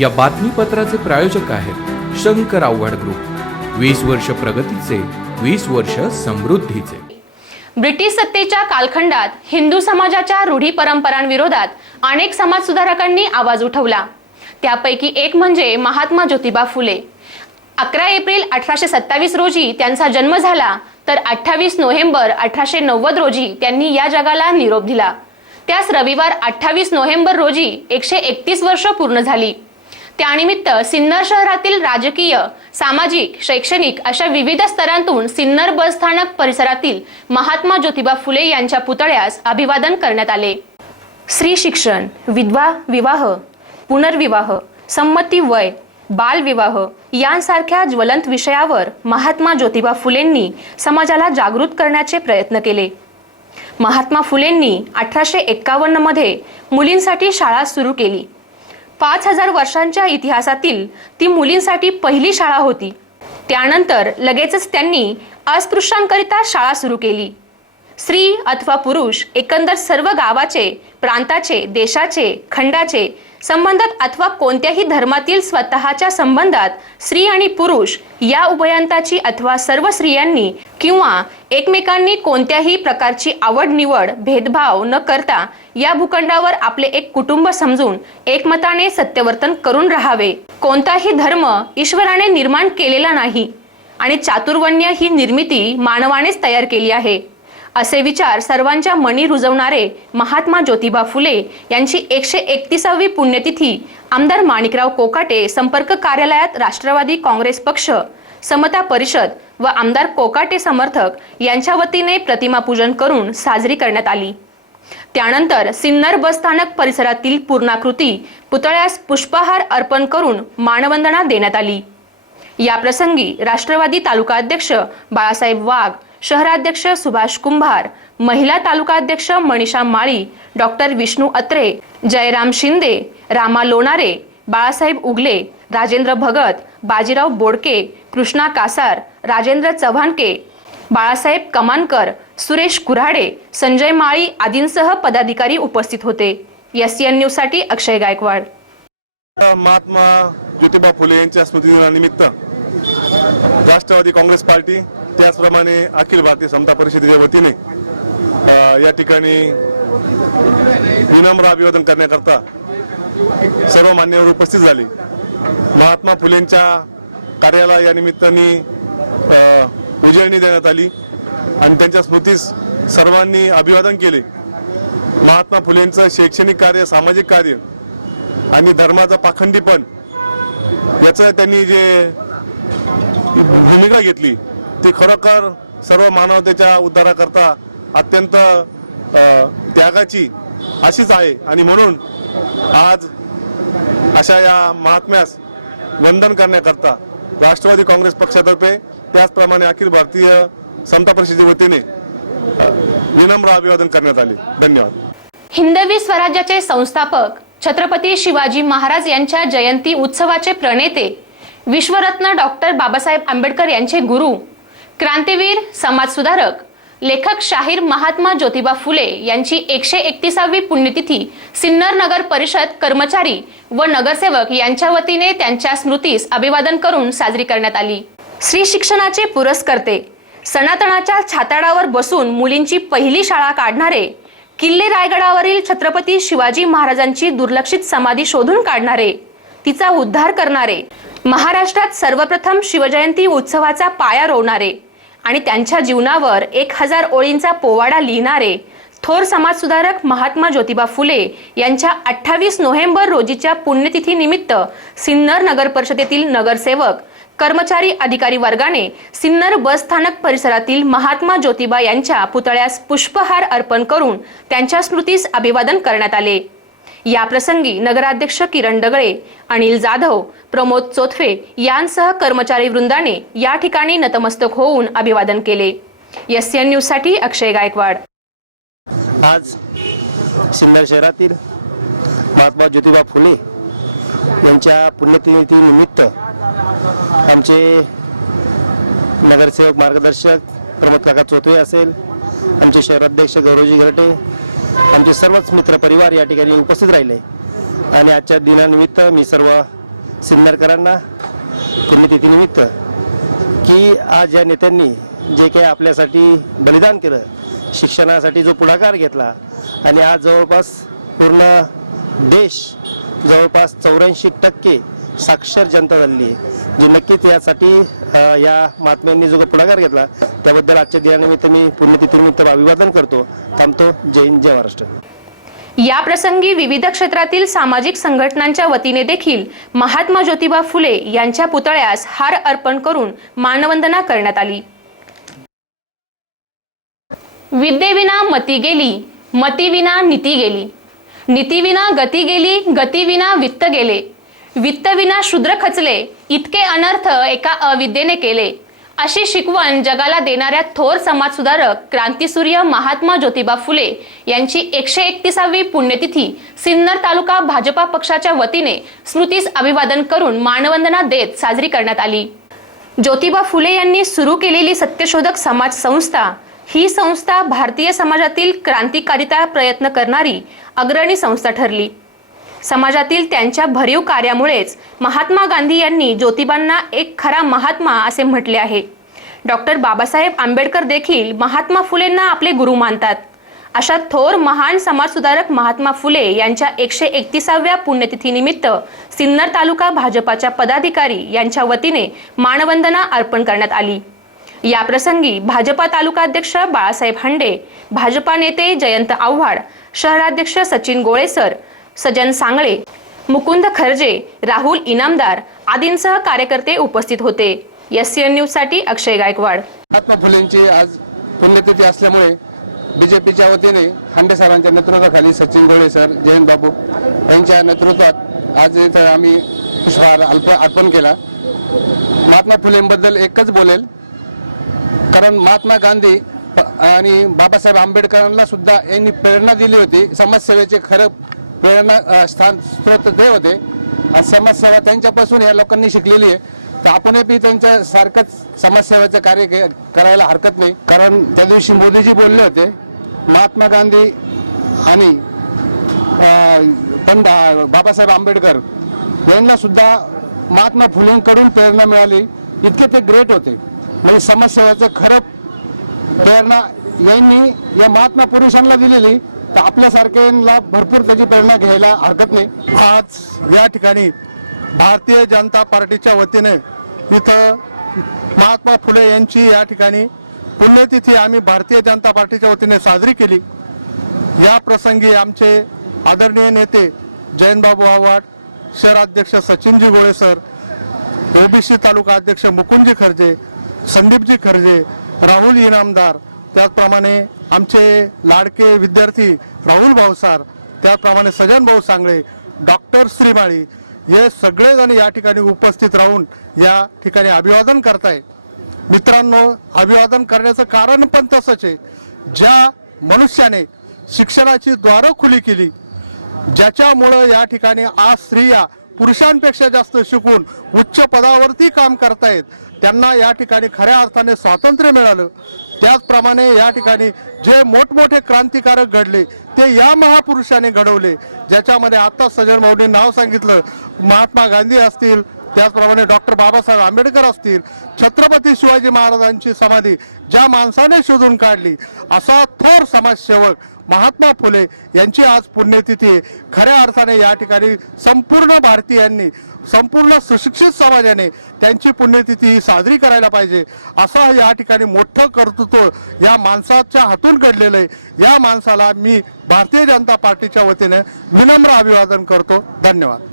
या बातमीपत्राचे प्रायोजक आहेत शंकर आव्हाड ग्रुप. वीस वर्ष प्रगतीचे वीस वर्ष समृद्धीचे. ब्रिटिश सत्तेच्या कालखंडात हिंदू समाजाच्या रूढी परंपरांविरोधात अनेक समाजसुधारकांनी आवाज उठवला. त्यापैकी एक म्हणजे महात्मा ज्योतिबा फुले. अकरा एप्रिल अठराशे सत्तावीस रोजी त्यांचा जन्म झाला तर अठ्ठावीस नोव्हेंबर अठराशे नव्वद रोजी त्यांनी या जगाला निरोप दिला. त्यास रविवार अठ्ठावीस नोव्हेंबर रोजी एकशे एकतीस वर्ष पूर्ण झाली. त्यानिमित्त सिन्नर शहरातील राजकीय सामाजिक शैक्षणिक अशा विविध स्तरांतून सिन्नर बसस्थानक परिसरातील महात्मा ज्योतिबा फुले यांच्या पुतळ्यास अभिवादन करण्यात आले. स्त्री शिक्षण विधवा विवाह पुनर्विवाह संमती वय बालविवाह यांसारख्या ज्वलंत विषयावर महात्मा ज्योतिबा फुलेंनी समाजाला जागृत करण्याचे प्रयत्न केले. महात्मा फुलेंनी अठराशे एक्कावन्नमध्ये मुलींसाठी शाळा सुरू केली. पाच हजार वर्षांच्या इतिहासातील ती मुलींसाठी पहिली शाळा होती. त्यानंतर लगेचच त्यांनी अस्पृश्यांकरिता शाळा सुरू केली. स्त्री अथवा पुरुष एकंदर सर्व गावाचे प्रांताचे देशाचे खंडाचे संबंधात अथवा कोणत्याही धर्मातील स्वतःच्या संबंधात स्त्री आणि पुरुष या उभयांताची अथवा सर्व स्त्रियांनी किंवा एकमेकांनी कोणत्याही प्रकारची आवड निवड भेदभाव न करता या भूखंडावर आपले एक कुटुंब समजून एकमताने सत्यवर्तन करून राहावे. कोणताही धर्म ईश्वराने निर्माण केलेला नाही आणि चातुर्वण्य ही निर्मिती मानवानेच तयार केली आहे. असे विचार सर्वांच्या मनी रुजवणारे महात्मा ज्योतिबा फुले यांची एकशे एकतीसावी पुण्यतिथी आमदार माणिकराव कोकाटे संपर्क कार्यालयात राष्ट्रवादी काँग्रेस पक्ष समता परिषद व आमदार कोकाटे समर्थक यांच्या वतीने प्रतिमापूजन करून साजरी करण्यात आली. त्यानंतर सिन्नर बसस्थानक परिसरातील पूर्णाकृती पुतळ्यास पुष्पहार अर्पण करून मानवंदना देण्यात आली. या प्रसंगी राष्ट्रवादी तालुका अध्यक्ष बाळासाहेब वाघ शहराध्यक्ष सुभाष कुंभार महिला तालुकाध्यक्ष मनीषा माळी डॉक्टर विष्णू अत्रे जयराम शिंदे रामा लोणारे बाळासाहेब उगले राजेंद्र भगत बाजीराव बोडके कृष्णा कासार राजेंद्र चव्हाणके बाळासाहेब कमानकर सुरेश कुऱ्हाडे संजय माळी आदींसह पदाधिकारी उपस्थित होते. एस एन न्यूजसाठी अक्षय गायकवाड. महात्मा ज्योतिबा फुले यांच्या स्मृतिदिनानिमित्त राष्ट्रवादी काँग्रेस पार्टी त्याचप्रमाणे अखिल भारतीय समता परिषदेच्या वतीने या ठिकाणी विनम्र अभिवादन करण्याकरता सर्व मान्यवर उपस्थित झाले. महात्मा फुलेंच्या कार्याला या निमित्ताने उजळणी देण्यात आली आणि त्यांच्या स्मृतीस सर्वांनी अभिवादन केले. महात्मा फुलेंचं शैक्षणिक कार्य सामाजिक कार्य आणि धर्माचं पाखंडीपण याचं त्यांनी जे भूमिका घेतली ती खरोखर सर्व मानवतेच्या उद्धाराकरता अत्यंत त्यागाची अशीच आहे. आणि म्हणून आज अशा या महात्म्यास वंदन करण्याकरता राष्ट्रवादी काँग्रेस पक्षातर्फे त्याचप्रमाणे अखिल भारतीय समता परिषदेच्या वतीने विनम्र अभिवादन करण्यात आले. धन्यवाद. हिंदवी स्वराज्याचे संस्थापक छत्रपती शिवाजी महाराज यांच्या जयंती उत्सवाचे प्रणेते विश्वरत्न डॉक्टर बाबासाहेब आंबेडकर यांचे गुरु क्रांतीवीर समाजसुधारक लेखक शाहीर महात्मा ज्योतिबा फुले यांची एकशे एकतीसावी पुण्यतिथी सिन्नर नगर परिषद कर्मचारी व नगरसेवक यांच्या वतीने त्यांच्या स्मृतीस अभिवादन करून साजरी करण्यात आली. श्री शिक्षणाचे पुरस्कर्ते सनातनाच्या छाताडावर बसून मुलींची पहिली शाळा काढणारे किल्ले रायगडावरील छत्रपती शिवाजी महाराजांची दुर्लक्षित समाधी शोधून काढणारे तिचा उद्धार करणारे महाराष्ट्रात सर्वप्रथम शिवजयंती उत्सवाचा पाया रोवणारे आणि त्यांच्या जीवनावर एक हजार ओळींचा पोवाडा लिहिणारे थोर समाजसुधारक महात्मा ज्योतिबा फुले यांच्या अठ्ठावीस नोव्हेंबर रोजीच्या पुण्यतिथीनिमित्त सिन्नर नगर परिषदेतील नगरसेवक कर्मचारी अधिकारी वर्गाने सिन्नर बस स्थानक परिसरातील महात्मा ज्योतिबा यांच्या पुतळ्यास पुष्पहार अर्पण करून त्यांच्या स्मृतीस अभिवादन करण्यात आले. या प्रसंगी नगराध्यक्ष किरण डगळे अनिल जाधव प्रमोद चोथवे यांसह कर्मचारी वृंदाने या ठिकाणी नतमस्तक होऊन अभिवादन केले. एस एन न्यूजसाठी अक्षय गायकवाड. आज सिन्नर शहरातील महात्मा ज्योतिबा फुले यांच्या पुण्यतिथीनिमित्त आमचे नगरसेवक मार्गदर्शक प्रमोद काका चोथवे असेल आमचे शहराध्यक्ष गौरवजी घरटे आमचे सर्वच मित्रपरिवार या ठिकाणी उपस्थित राहिले. आणि आजच्या दिनानिमित्त मी सर्व सिन्नरकरांना पुण्यतिथीनिमित्त की आज या नेत्यांनी जे काही आपल्यासाठी बलिदान केलं शिक्षणासाठी जो पुढाकार घेतला आणि आज जवळपास पूर्ण देश जवळपास चौऱ्याऐंशी टक्के साक्षर जनता झालेली आहे जी नक्कीच यासाठी या महात्म्यांनी जो पुढाकार घेतला त्याबद्दल आजच्या दिनानिमित्त मी पुण्यतिथीनिमित्त अभिवादन करतो. थांबतो. जय हिंद जय महाराष्ट्र. या प्रसंगी विविध क्षेत्रातील सामाजिक संघटनांच्या वतीने देखील महात्मा ज्योतिबा फुले यांच्या पुतळ्यास हार अर्पण करून मानवंदना करण्यात आली. विद्येविना मती गेली मतीविना नीती गेली. नीतीविना गती गेली गतीविना वित्त गेले. वित्तविना शूद्र खचले इतके अनर्थ एका अविद्येने केले. अशी शिकवण जगाला देणाऱ्या थोर समाजसुधारक क्रांतीसूर्य महात्मा ज्योतिबा फुले यांची एकशे एकतीसावी पुण्यतिथी सिन्नर तालुका भाजपा पक्षाच्या वतीने स्मृतीस अभिवादन करून मानवंदना देत साजरी करण्यात आली. ज्योतिबा फुले यांनी सुरू केलेली सत्यशोधक समाज संस्था ही संस्था भारतीय समाजातील क्रांतिकारिता प्रयत्न करणारी अग्रणी संस्था ठरली. समाजातील त्यांच्या भरीव कार्यामुळेच महात्मा गांधी यांनी ज्योतिबांना एक खरा महात्मा असे म्हटले आहे. डॉक्टर बाबासाहेब आंबेडकर देखील महात्मा फुलेंना आपले गुरु मानतात. अशा थोर महान समाजसुधारक महात्मा फुले यांच्या एकशे एकतीसाव्या पुण्यतिथीनिमित्त सिन्नर तालुका भाजपाच्या पदाधिकारी यांच्या वतीने मानवंदना अर्पण करण्यात आली. याप्रसंगी भाजपा तालुका अध्यक्ष बाळासाहेब हंडे भाजपा नेते जयंत आव्हाड शहराध्यक्ष सचिन गोळेसर सजन सांगळे मुकुंद खर्जे राहुल इनामदार आदींसह कार्यकर्ते उपस्थित होते. एस सी एन न्यूजसाठी अक्षय गायकवाड. महात्मा फुलेंची आज पुण्यतिथी असल्यामुळे बी जे पीच्या वतीने हांडे सरांच्या नेतृत्वाखाली सचिन गोळे सर जयंत बाबू यांच्या नेतृत्वात आज इथं आम्ही पुष्पहार अल्प अर्पण केला. महात्मा फुलेंबद्दल एकच बोलेल. कारण महात्मा गांधी प- आणि बाबासाहेब आंबेडकरांना सुद्धा यांनी प्रेरणा दिली होती. समाजसेवेचे खरं प्रेरणा स्थान स्रोत ते होते. आणि समाजसेवा त्यांच्यापासून या लोकांनी शिकलेली आहे. तर आपणही त्यांच्यासारखंच समाजसेवेचं कार्य के- करायला हरकत नाही. कारण त्या दिवशी मोदीजी बोलले होते महात्मा गांधी आणि पंड बाबासाहेब आंबेडकर यांना सुद्धा महात्मा फुलेंकडून प्रेरणा मिळाली. इतके ते ग्रेट होते. म्हणजे समाजसेवेचं खरं प्रेरणा यांनी या महात्मा पुरुषांना दिलेली. तर आपल्यासारख्यांना भरपूर त्याची प्रेरणा घ्यायला हरकत नाही. आज या ठिकाणी भारतीय जनता पार्टीच्या वतीने इथं महात्मा फुले यांची या ठिकाणी पुण्यतिथी आम्ही भारतीय जनता पार्टीच्या वतीने साजरी केली. या प्रसंगी आमचे आदरणीय नेते जयंतबाबू आव्हाड शहराध्यक्ष सचिनजी गोळे सर ओबीसी तालुका अध्यक्ष मुकुंदजी खर्जे संदीपजी खर्जे राहुल इनामदार त्याचप्रमाणे आमचे लाडके विद्यार्थी राहुल भाऊसार त्याचप्रमाणे सजन भाऊ सांगळे डॉक्टर श्रीमाळी हे सगळेजण या ठिकाणी उपस्थित राहून या ठिकाणी अभिवादन करताय. मित्रांनो अभिवादन करण्याचं कारण पण तसंच आहे. ज्या मनुष्याने शिक्षणाची द्वारं खुली केली ज्याच्यामुळं या ठिकाणी आज स्त्रिया पुरुषांपेक्षा जास्त शिकून उच्च पदावरती काम करतायत त्यांना या ठिकाणी खऱ्या अर्थाने स्वातंत्र्य मिळालं. त्याचप्रमाणे या ठिकाणी जे मोठमोठे क्रांतिकारक घडले ते या महापुरुषाने घडवले ज्याच्यामध्ये आत्ता सजन भाऊंनी नाव सांगितलं महात्मा गांधी असतील त्याचप्रमाणे डॉक्टर बाबासाहेब आंबेडकर असतील छत्रपती शिवाजी महाराजांची समाधी ज्या माणसाने शोधून काढली असा थोर समाजसेवक महात्मा फुले यांची आज पुण्यतिथी आहे. खऱ्या अर्थाने या ठिकाणी संपूर्ण भारतीयांनी संपूर्ण सुशिक्षित समाजाने त्यांची पुण्यतिथी ही साजरी करायला पाहिजे. असं या ठिकाणी मोठं कर्तृत्व या माणसाच्या हातून घडलेलं आहे. या माणसाला मी भारतीय जनता पार्टीच्या वतीने विनम्र अभिवादन करतो. धन्यवाद.